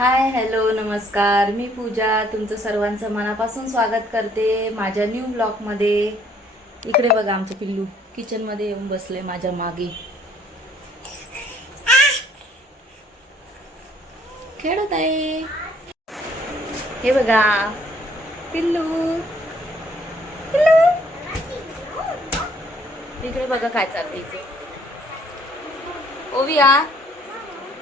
Hi hello नमस्कार. मी पूजा तुमचं सर्वांचं मनापासून स्वागत करते माझ्या न्यू ब्लॉगमध्ये. इकडे बघा आमचं पिल्लू किचनमध्ये येऊन बसले माझ्या मागे. खेळत आहे. हे बघा पिल्लू पिल्लू. इकडे बघा काय चालते इथे. ओविया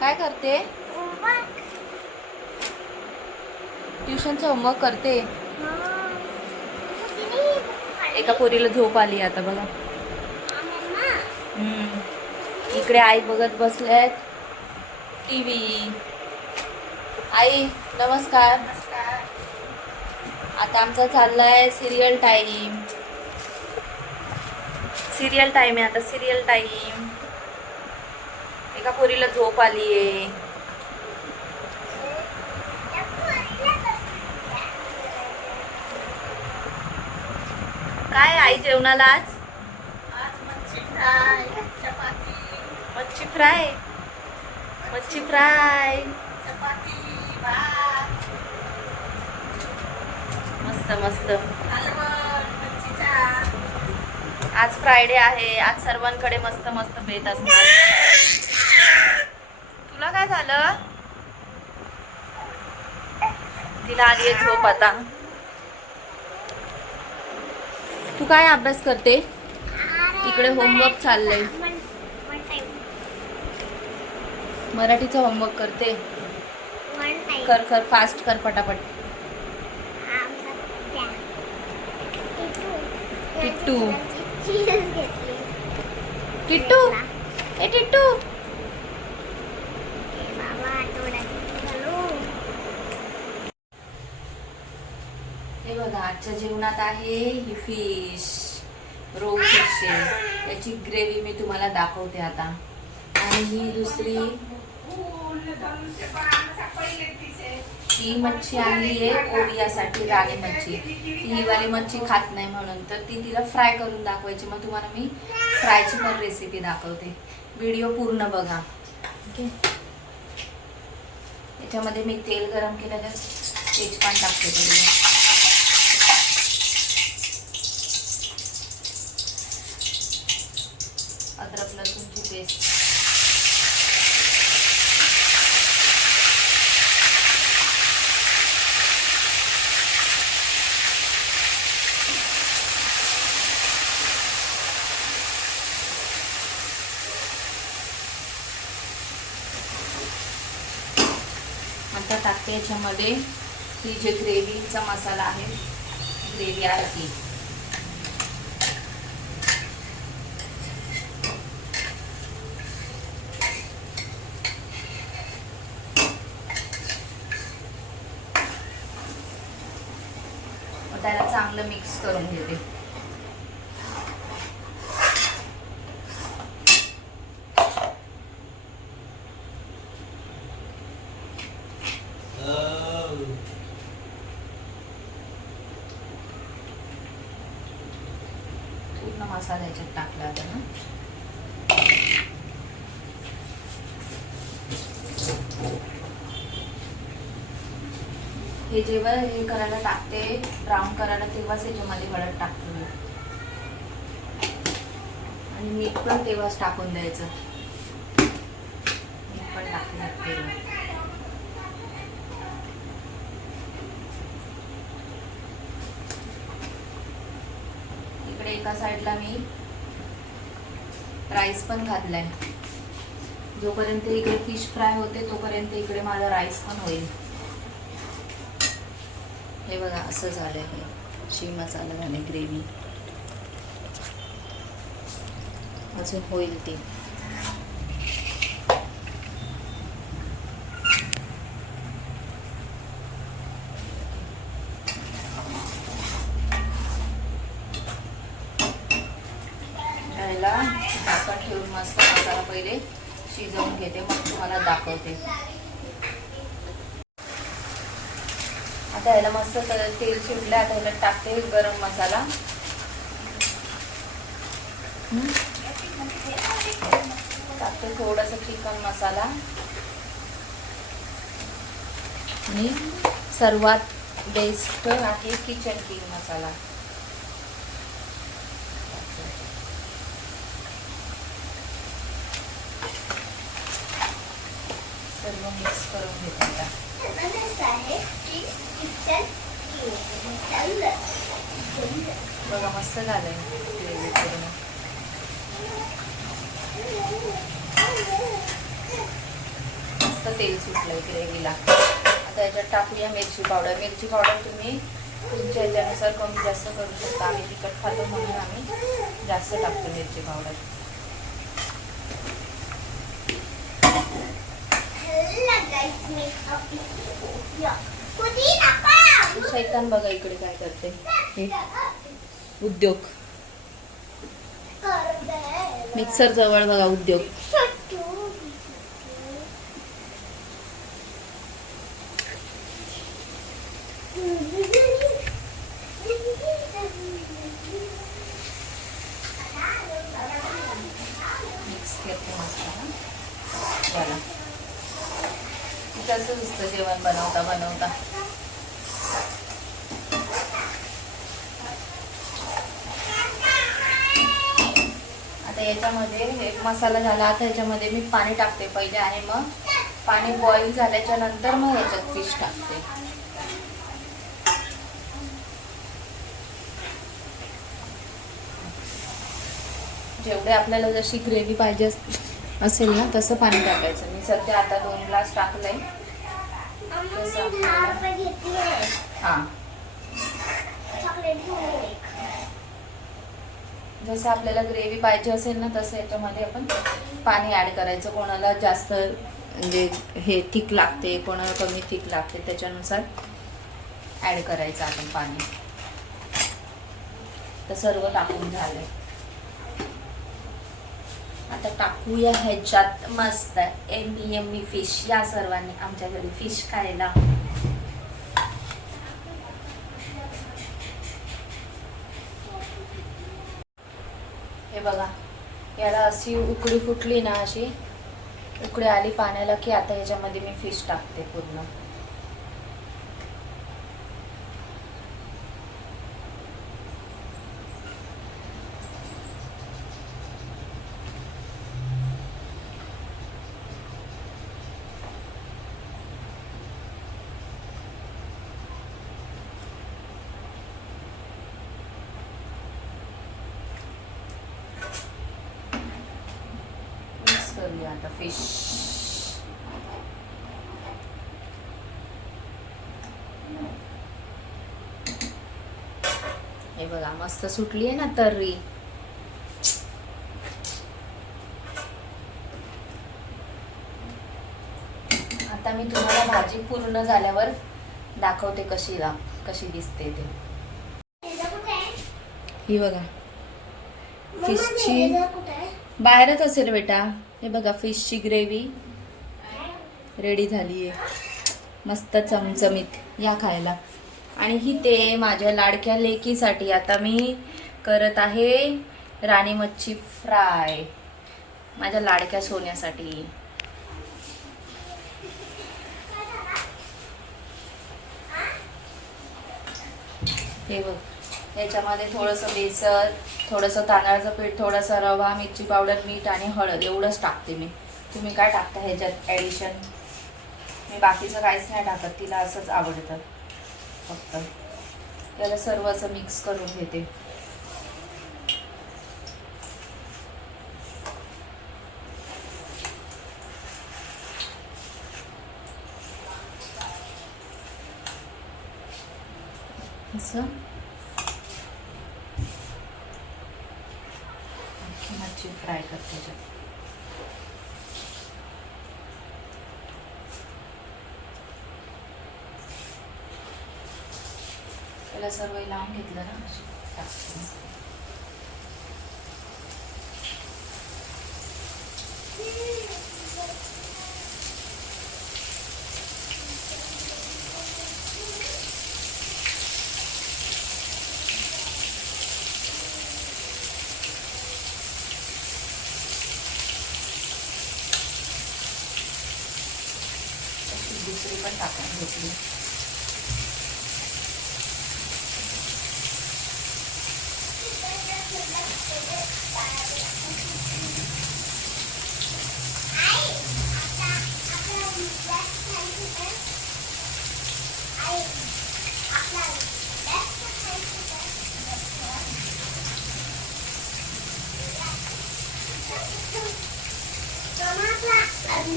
काय करते? ट्युशनचा होमवर्क करते. एका पोरीला झोप आली आता बघा. इकडे आई बघत बसल्यात टीव्ही. आई नमस्कार. आता आमचा चाललाय सिरियल टाइम. सिरियल टाइम आहे आता. Serial time. एका पोरीला झोप आली आहे. काय आई जेवणाला आज? मच्छी फ्राय, चपाती, मच्छी फ्राय. मच्छी फ्राय चपाती, भात, मस्त मस्त. कालवण, मच्छीचा. आज फ्रायडे आहे. आज सर्वांकडे मस्त मस्त बेत असणार. तुला काय झालं? तिला आली आहे झोप आता. तू काय अभ्यास करते? इकडे होमवर्क चाललंय. मराठीचा होमवर्क करते. कर कर फास्ट कर पटापट. टिट्टू टिट्टू ए टिट्टू. हे बघा आजच्या जेवणात आहे ही फिश रोग फिश. याची ग्रेव्ही मी तुम्हाला दाखवते आता. आणि ही दुसरी ही मच्छी आणली आहे ओवियासाठी, राणी मच्छी. ही वाली मच्छी खात नाही म्हणून तर ती तिला फ्राय करून दाखवायची. मग तुम्हाला मी फ्रायची पण रेसिपी दाखवते. व्हिडिओ पूर्ण बघा. ओके. याच्यामध्ये मी तेल गरम केलं तर तेजपान टाकते थोडी. अद्रक लसूणची पेस्ट. आता टाकते याच्यामध्ये ही जे ग्रेव्हीचा मसाला आहे, ग्रेव्ही आहे ती. त्याला चांगलं मिक्स करून घेते. पूर्ण मसाला याच्यात टाकला आता ना. हे जेव्हा हे करायला टाकते ब्राऊन करायला तेव्हाच याच्यामध्ये हळद टाकते आणि मीठ पण तेव्हाच टाकून द्यायचं. मीठ पण टाकते. इकडे एका साईडला मी राईस पण घातलाय. जोपर्यंत इकडे फिश फ्राय होते तोपर्यंत इकडे माझा राईस पण होईल. हे बघा असं झालं आहे. शी मसाला झाला ग्रेव्ही. अजून होईल ते. याला झाकण ठेवून मस्त मसाला पहिले शिजवून घेते मग तुम्हाला दाखवते. आता ह्याला मस्त तेल सुटलं. आता ह्याला टाकते गरम मसाला. टाकते थोडासा चिकन मसाला. आणि सर्वात बेस्ट आहे किचन किंग मसाला. सर्व मिक्स करून घेते आता. बघा मस्त झालंय ग्रेव्ही पूर्ण. मस्त तेल सुटलंय ग्रेव्हीला. आता याच्यात टाकूया मिरची पावडर. मिरची पावडर तुम्ही तुमच्या ह्याच्यानुसार कमी जास्त करू शकता. आम्ही तिखट खातो म्हणून आम्ही जास्त टाकतो मिरची पावडर. शैतान बघा इकडे काय करते. हे उद्योग. मिक्सर जवळ बघा उद्योग. मिक्स करते मस्त ना. चला कसं दिसतं जेवण बनवता बनवता. आता याच्यामध्ये एक मसाला झाला. आता याच्यामध्ये मी पाणी टाकते पहिले आणि मग पाणी बॉईल झाल्याच्या नंतर मग याच्यात फिश टाकते. जेवढे आपल्याला जशी ग्रेव्ही पाहिजे असेल ना तसं पाणी टाकायचं. मी सध्या आता 2 ग्लास टाकलंय. हां जसं आपल्याला ग्रेव्ही पाहिजे असेल ना तसं याच्यामध्ये आपण पाणी ॲड करायचं. कोणाला जास्त म्हणजे हे थिक लागते, कोणाला कमी थिक लागते, त्याच्यानुसार ॲड करायचं आपण पाणी. तर सर्व टाकून झालं. आता टाकूया ह्याच्यात मस्त एम्मी फिश. या सर्वांनी आमच्या घरी फिश खायला. हे बघा याला अशी उकळी फुटली ना, अशी उकळी आली पाण्याला की आता ह्याच्यामध्ये मी फिश टाकते पूर्ण. करूया आता फिश. हे बघा मस्त सुटली आहे ना तर्री. आता मी तुम्हाला भाजी पूर्ण झाल्यावर दाखवते कशी दिसते ते. ही बघा फिशची बाहेरच असेल बेटा. हे बघा फिशची ग्रेव्ही रेडी झाली आहे मस्त चमचमीत. या खायला. आणि ही ते माझ्या लाडक्या लेकीसाठी आता मी करत आहे राणी मच्छी फ्राय माझ्या लाडक्या सोन्यासाठी. हे बघ याच्यामध्ये थोडंसं बेसन, थोडंसं तांदळाचं पीठ, थोडासा रवा, मिरची पावडर, मीठ आणि हळद एवढंच टाकते मी. तुम्ही काय टाकता ह्याच्यात ॲडिशन? मी बाकीचं काहीच नाही टाकत. तिला असंच आवडतं. फक्त त्याला सर्व असं मिक्स करून घेते. असं मच्छी फ्राय करते. त्याला सर्व लावून घेतलं ना टाकते. दुसरी पण टाकून घेतली.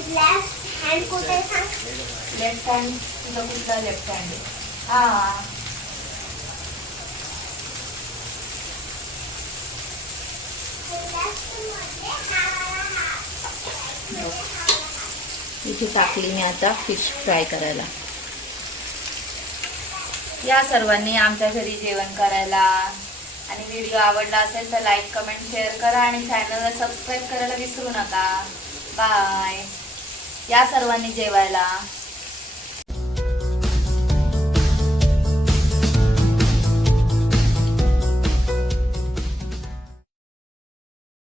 लेफ्ट हँड कुठे सांग. लेफ्ट हँड तुझा कुठला लेफ्ट हँड आहे? हा इथे टाकली मी आता फिश फ्राय करायला. या सर्वांनी आमच्या घरी जेवण करायला. आणि व्हिडिओ आवडला असेल तर लाईक कमेंट शेअर करा आणि चॅनलला सबस्क्राईब करायला विसरू नका. बाय. या सर्वांनी जेवायला.